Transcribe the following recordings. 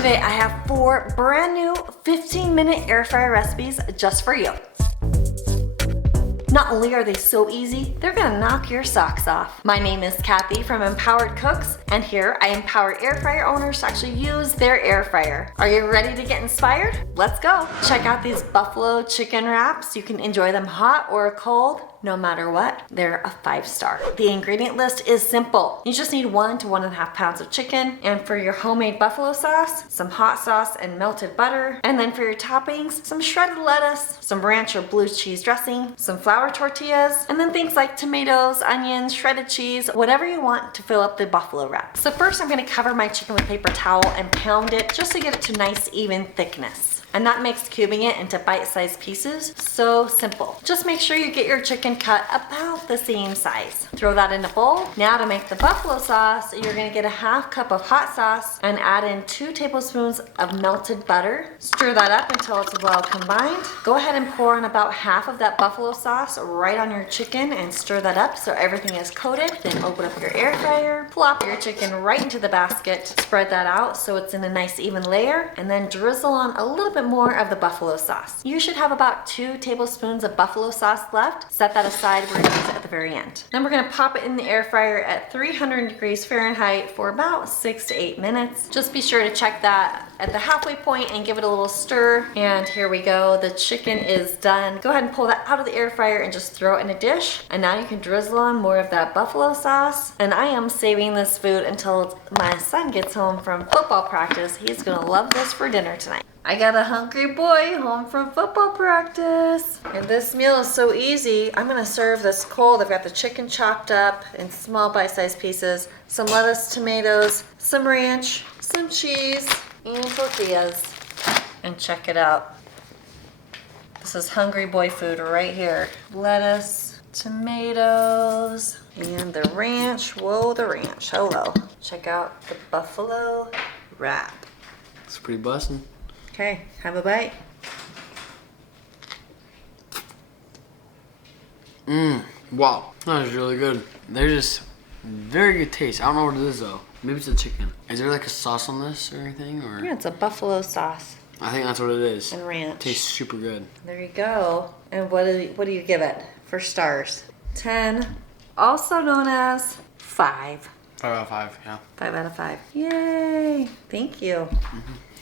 Today I have 4 brand new 15-minute air fryer recipes just for you. Not only are they so easy, they're gonna knock your socks off. My name is Kathy from Empowered Cooks, and here I empower air fryer owners to actually use their air fryer. Are you ready to get inspired? Let's go. Check out these buffalo chicken wraps. You can enjoy them hot or cold. No matter what, they're a 5-star. The ingredient list is simple. You just need 1 to 1.5 pounds of chicken, and for your homemade buffalo sauce, some hot sauce and melted butter, and then for your toppings, some shredded lettuce, some ranch or blue cheese dressing, some flour tortillas, and then things like tomatoes, onions, shredded cheese, whatever you want to fill up the buffalo wrap. So first I'm gonna cover my chicken with paper towel and pound it just to get it to nice even thickness. And that makes cubing it into bite-sized pieces so simple. Just make sure you get your chicken cut about the same size. Throw that in a bowl. Now to make the buffalo sauce, you're gonna get a 1/2 cup of hot sauce and add in 2 tablespoons of melted butter. Stir that up until it's well combined. Go ahead and pour on about half of that buffalo sauce right on your chicken and stir that up so everything is coated. Then open up your air fryer, plop your chicken right into the basket, spread that out so it's in a nice even layer, and then drizzle on a little bit more of the buffalo sauce. You should have about 2 tablespoons of buffalo sauce left. Set that aside, we're gonna use it at the very end. Then we're gonna pop it in the air fryer at 300 degrees Fahrenheit for about 6 to 8 minutes. Just be sure to check that at the halfway point and give it a little stir. And here we go, the chicken is done. Go ahead and pull that out of the air fryer and just throw it in a dish. And now you can drizzle on more of that buffalo sauce. And I am saving this food until my son gets home from football practice. He's gonna love this for dinner tonight. I got a hungry boy home from football practice. And this meal is so easy. I'm gonna serve this cold. I've got the chicken chopped up in small bite-sized pieces, some lettuce, tomatoes, some ranch, some cheese, and tortillas. And check it out. This is hungry boy food right here. Lettuce, tomatoes, and the ranch. Whoa, the ranch. Hello. Check out the buffalo wrap. It's pretty bussin'. Okay, have a bite. Wow, that was really good. They're just very good taste. I don't know what it is though. Maybe it's the chicken. Is there like a sauce on this or anything? Or Yeah, it's a buffalo sauce I think that's what it is. and ranch. Tastes super good. There you go. And what do you give it for stars? 10, also known as 5. 5 out of 5, yeah. 5 out of 5. Yay! Thank you.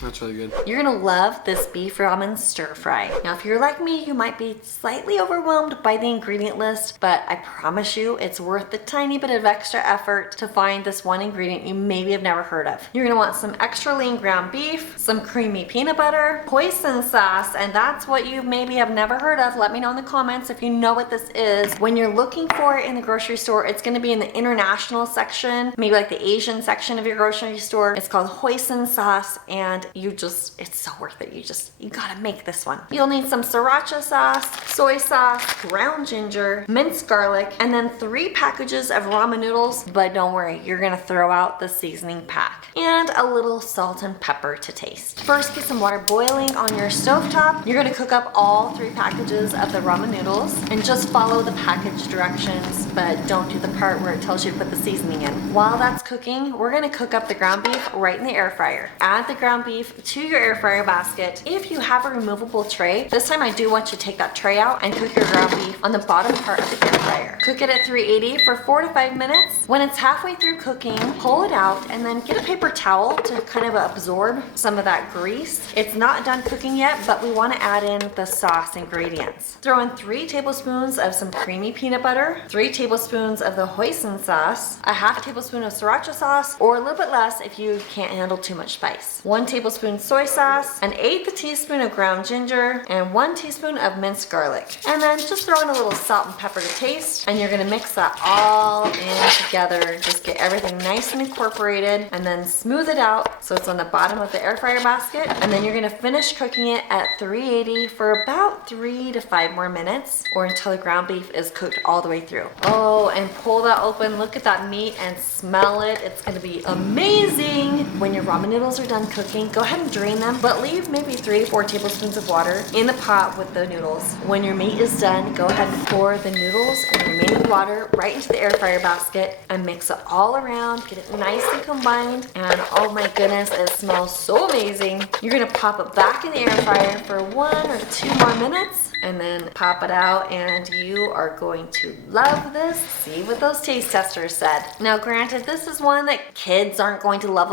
That's really good. You're gonna love this beef ramen stir fry. Now, if you're like me, you might be slightly overwhelmed by the ingredient list, but I promise you it's worth the tiny bit of extra effort to find this one ingredient you maybe have never heard of. You're gonna want some extra lean ground beef, some creamy peanut butter, hoisin sauce, and that's what you maybe have never heard of. Let me know in the comments if you know what this is. When you're looking for it in the grocery store, it's gonna be in the international section, maybe like the Asian section of your grocery store. It's called hoisin sauce, and it's so worth it. You gotta make this one. You'll need some sriracha sauce, soy sauce, ground ginger, minced garlic, and then 3 packages of ramen noodles. But don't worry, you're gonna throw out the seasoning pack. And a little salt and pepper to taste. First, get some water boiling on your stovetop. You're gonna cook up all 3 packages of the ramen noodles and just follow the package directions, but don't do the part where it tells you to put the seasoning in. While that's cooking, we're gonna cook up the ground beef right in the air fryer. Add the ground beef to your air fryer basket. If you have a removable tray, this time I do want you to take that tray out and cook your ground beef on the bottom part of the air fryer. Cook it at 380 for 4 to 5 minutes. When it's halfway through cooking, pull it out and then get a paper towel to kind of absorb some of that grease. It's not done cooking yet, but we want to add in the sauce ingredients. Throw in 3 tablespoons of some creamy peanut butter, 3 tablespoons of the hoisin sauce, a 1/2 tablespoon of sriracha sauce, or a little bit less if you can't handle too much spice, 1 tablespoon soy sauce, 1/8 teaspoon of ground ginger, and 1 teaspoon of minced garlic. And then just throw in a little salt and pepper to taste, and you're gonna mix that all in together. Just get everything nice and incorporated, and then smooth it out so it's on the bottom of the air fryer basket. And then you're gonna finish cooking it at 380 for about 3 to 5 more minutes, or until the ground beef is cooked all the way through. Oh, and pull that open, look at that meat and smell it. It's gonna be amazing. When your ramen noodles are done cooking, go ahead and drain them, but leave maybe 3 to 4 tablespoons of water in the pot with the noodles. When your meat is done, go ahead and pour the noodles and the any water right into the air fryer basket and mix it all around, get it nice and combined, and oh my goodness, it smells so amazing. You're gonna pop it back in the air fryer for 1 or 2 more minutes and then pop it out, and you are going to love this. See what those taste testers said. Now granted, this is one that kids aren't going to love,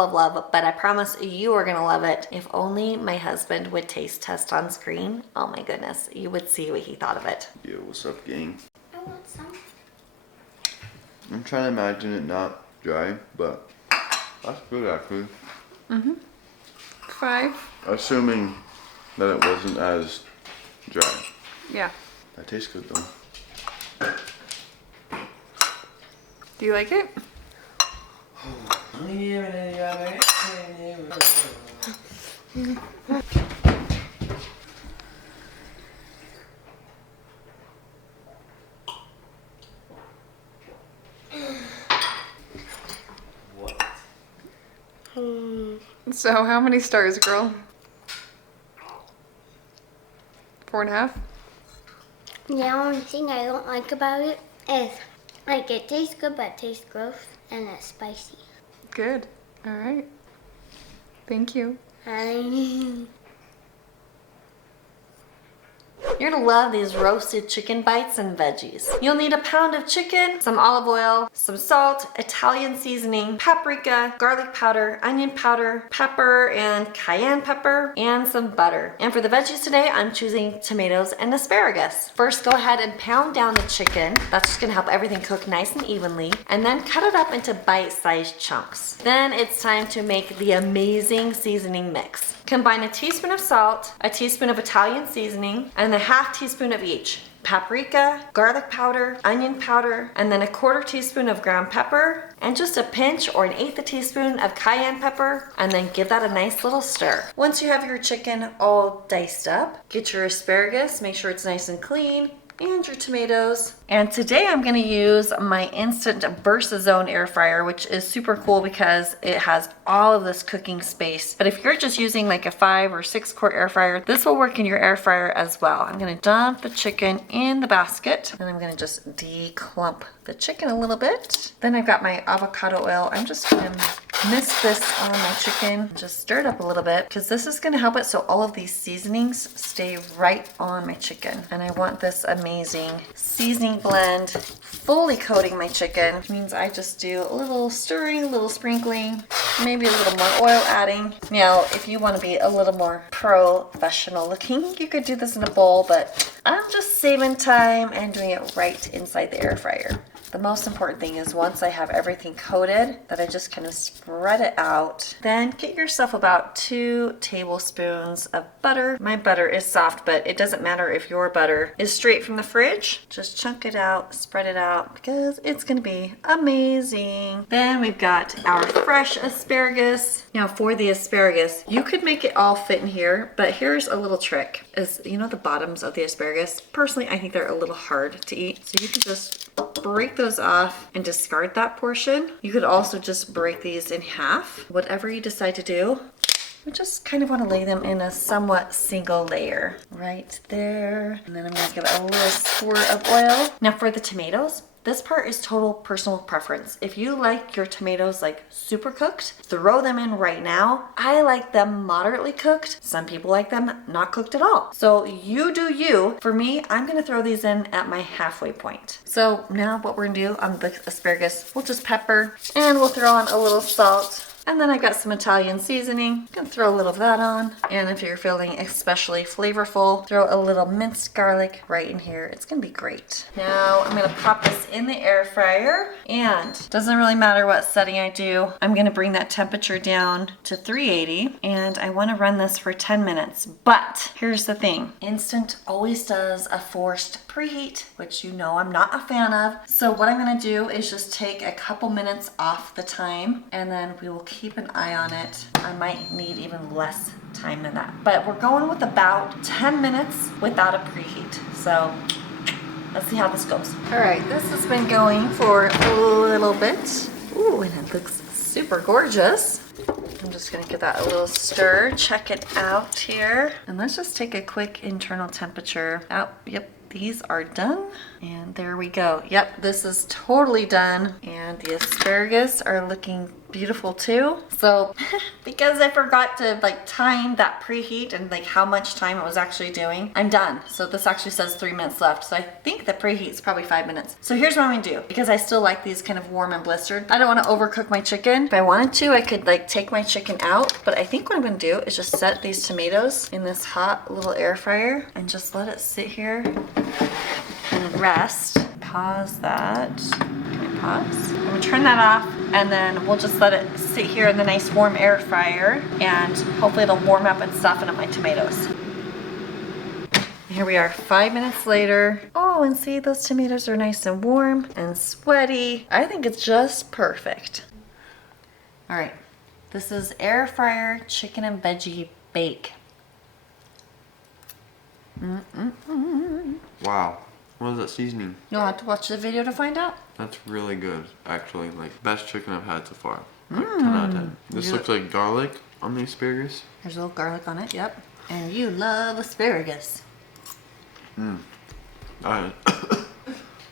but I promise you are gonna love it. If only my husband would taste test on screen, oh my goodness, you would see what he thought of it. Yo, what's up, gang? I want some. I'm trying to imagine it not dry, but that's good actually. 5. Assuming that it wasn't as dry. Yeah. That tastes good though. Do you like it? So how many stars, girl? 4.5? The only thing I don't like about it is, like, it tastes good, but it tastes gross, and it's spicy. Good. All right. Thank you. You're gonna love these roasted chicken bites and veggies. You'll need a pound of chicken, some olive oil, some salt, Italian seasoning, paprika, garlic powder, onion powder, pepper and cayenne pepper, and some butter. And for the veggies today, I'm choosing tomatoes and asparagus. First, go ahead and pound down the chicken. That's just gonna help everything cook nice and evenly. And then cut it up into bite-sized chunks. Then it's time to make the amazing seasoning mix. Combine a teaspoon of salt, a teaspoon of Italian seasoning, and a half teaspoon of each. Paprika, garlic powder, onion powder, and then a 1/4 teaspoon of ground pepper, and just a pinch or 1/8 teaspoon of cayenne pepper, and then give that a nice little stir. Once you have your chicken all diced up, get your asparagus, make sure it's nice and clean, and your tomatoes. And today I'm gonna use my Instant VersaZone air fryer, which is super cool because it has all of this cooking space. But if you're just using like a 5 or 6 quart air fryer, this will work in your air fryer as well. I'm gonna dump the chicken in the basket, and I'm gonna just declump the chicken a little bit. Then I've got my avocado oil. I'm just gonna mist this on my chicken, just stir it up a little bit, because this is gonna help it so all of these seasonings stay right on my chicken. And I want this amazing seasoning blend fully coating my chicken, which means I just do a little stirring, a little sprinkling, maybe a little more oil adding. Now, if you want to be a little more professional looking, you could do this in a bowl, but I'm just saving time and doing it right inside the air fryer. The most important thing is once I have everything coated, that I just kind of spread it out. Then get yourself about 2 tablespoons of butter. My butter is soft, but it doesn't matter if your butter is straight from the fridge. Just chunk it out, spread it out, because it's gonna be amazing. Then we've got our fresh asparagus. Now for the asparagus, you could make it all fit in here, but here's a little trick. Is, you know, the bottoms of the asparagus, personally I think they're a little hard to eat, so you can just break those off and discard that portion. You could also just break these in half, whatever you decide to do. We just kind of want to lay them in a somewhat single layer right there. And then I'm going to give it a little squirt of oil. Now for the tomatoes, this part is total personal preference. If you like your tomatoes like super cooked, throw them in right now. I like them moderately cooked. Some people like them not cooked at all. So you do you. For me, I'm gonna throw these in at my halfway point. So now what we're gonna do on the asparagus, we'll just pepper and we'll throw on a little salt. And then I've got some Italian seasoning. You can throw a little of that on. And if you're feeling especially flavorful, throw a little minced garlic right in here. It's gonna be great. Now I'm gonna pop this in the air fryer, and doesn't really matter what setting I do. I'm gonna bring that temperature down to 380, and I wanna run this for 10 minutes. But here's the thing, Instant always does a forced preheat, which you know I'm not a fan of. So what I'm gonna do is just take a couple minutes off the time, and then we will keep an eye on it. I might need even less time than that, but we're going with about 10 minutes without a preheat. So let's see how this goes. All right, this has been going for a little bit. Ooh, and it looks super gorgeous. I'm just gonna give that a little stir, check it out here. And let's just take a quick internal temperature. Oh, yep, these are done. And there we go. Yep, this is totally done. And the asparagus are looking beautiful too. So because I forgot to like time that preheat and like how much time it was actually doing, I'm done. So this actually says 3 minutes left. So I think the preheat is probably 5 minutes. So here's what I'm gonna do, because I still like these kind of warm and blistered. I don't want to overcook my chicken. If I wanted to, I could like take my chicken out, but I think what I'm gonna do is just set these tomatoes in this hot little air fryer and just let it sit here and rest. Pause that. Can I pause? I'm gonna turn that off, and then we'll just let it sit here in the nice warm air fryer, and hopefully it'll warm up and soften up my tomatoes. Here we are 5 minutes later. Oh, and see, those tomatoes are nice and warm and sweaty. I think it's just perfect. All right, this is air fryer chicken and veggie bake. Wow. What is that seasoning? You'll have to watch the video to find out. That's really good, actually. Like, best chicken I've had so far. Like, 10 out of 10. This looks like garlic on the asparagus. There's a little garlic on it, yep. And you love asparagus.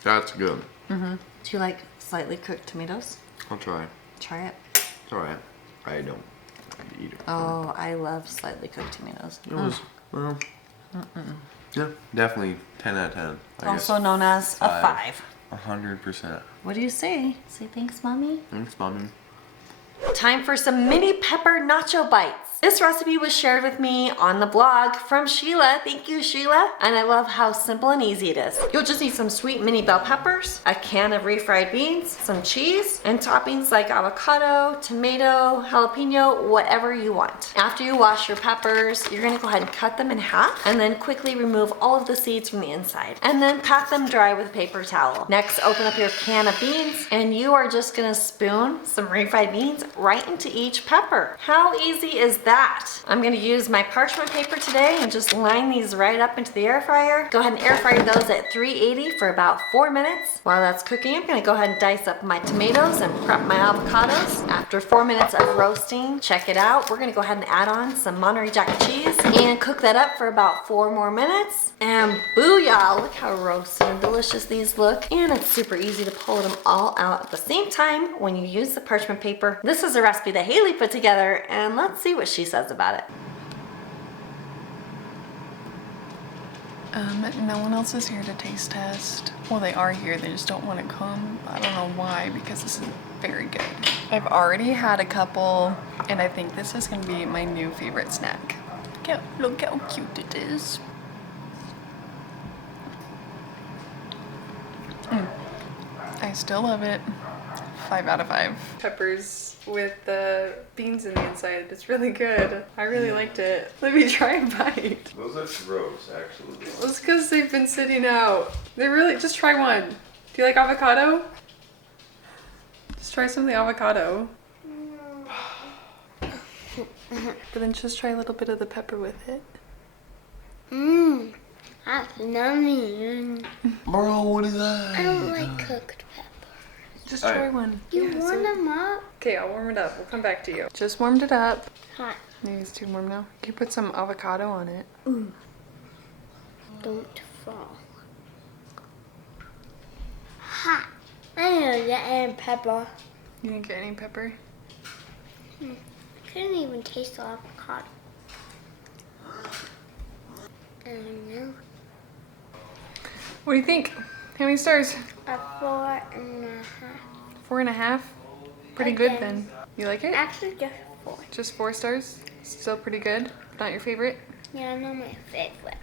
That's good. Do you like slightly cooked tomatoes? I'll try. Try it. It's alright. I don't eat it. Oh, I love slightly cooked tomatoes. It was, well, yeah, definitely 10 out of 10. I Also guess known as a 5. 100%. What do you say? Say thanks, Mommy. Thanks, Mommy. Time for some mini pepper nacho bites. This recipe was shared with me on the blog from Sheila. Thank you, Sheila. And I love how simple and easy it is. You'll just need some sweet mini bell peppers, a can of refried beans, some cheese, and toppings like avocado, tomato, jalapeno, whatever you want. After you wash your peppers, you're gonna go ahead and cut them in half and then quickly remove all of the seeds from the inside. And then pat them dry with a paper towel. Next, open up your can of beans and you are just gonna spoon some refried beans right into each pepper. How easy is that? I'm gonna use my parchment paper today and just line these right up into the air fryer. Go ahead and air fry those at 380 for about 4 minutes. While that's cooking, I'm gonna go ahead and dice up my tomatoes and prep my avocados. After 4 minutes of roasting, check it out. We're gonna go ahead and add on some Monterey Jack cheese and cook that up for about 4 more minutes. And booyah, look how roasted and delicious these look. And it's super easy to pull them all out at the same time when you use the parchment paper. This is a recipe that Haley put together, and let's see what she says about it. No one else is here to taste test. Well, they are here, they just don't want to come. I don't know why, because this is very good. I've already had a couple, and I think this is gonna be my new favorite snack. Look how cute it is. I still love it. 5 out of 5. Peppers with the beans in the inside. It's really good. I really liked it. Let me try a bite. Those are gross, actually. Well, it's because they've been sitting out. They're really, just try one. Do you like avocado? Just try some of the avocado. But then just try a little bit of the pepper with it. That's yummy. Bro, what is that? I don't like cooked pepper. Just try one. You warm them up? Okay, I'll warm it up. We'll come back to you. Just warmed it up. Hot. Maybe it's too warm now. You put some avocado on it. Don't fall. Hot. I didn't get any pepper. You didn't get any pepper? I couldn't even taste the avocado. I don't know. What do you think? How many stars? A 4.5. 4.5? Pretty I good guess. then. You like it? Actually, just 4. Just 4 stars? Still pretty good? Not your favorite? Yeah, not my favorite.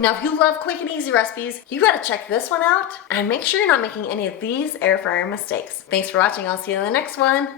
Now, if you love quick and easy recipes, you gotta check this one out and make sure you're not making any of these air fryer mistakes. Thanks for watching. I'll see you in the next one.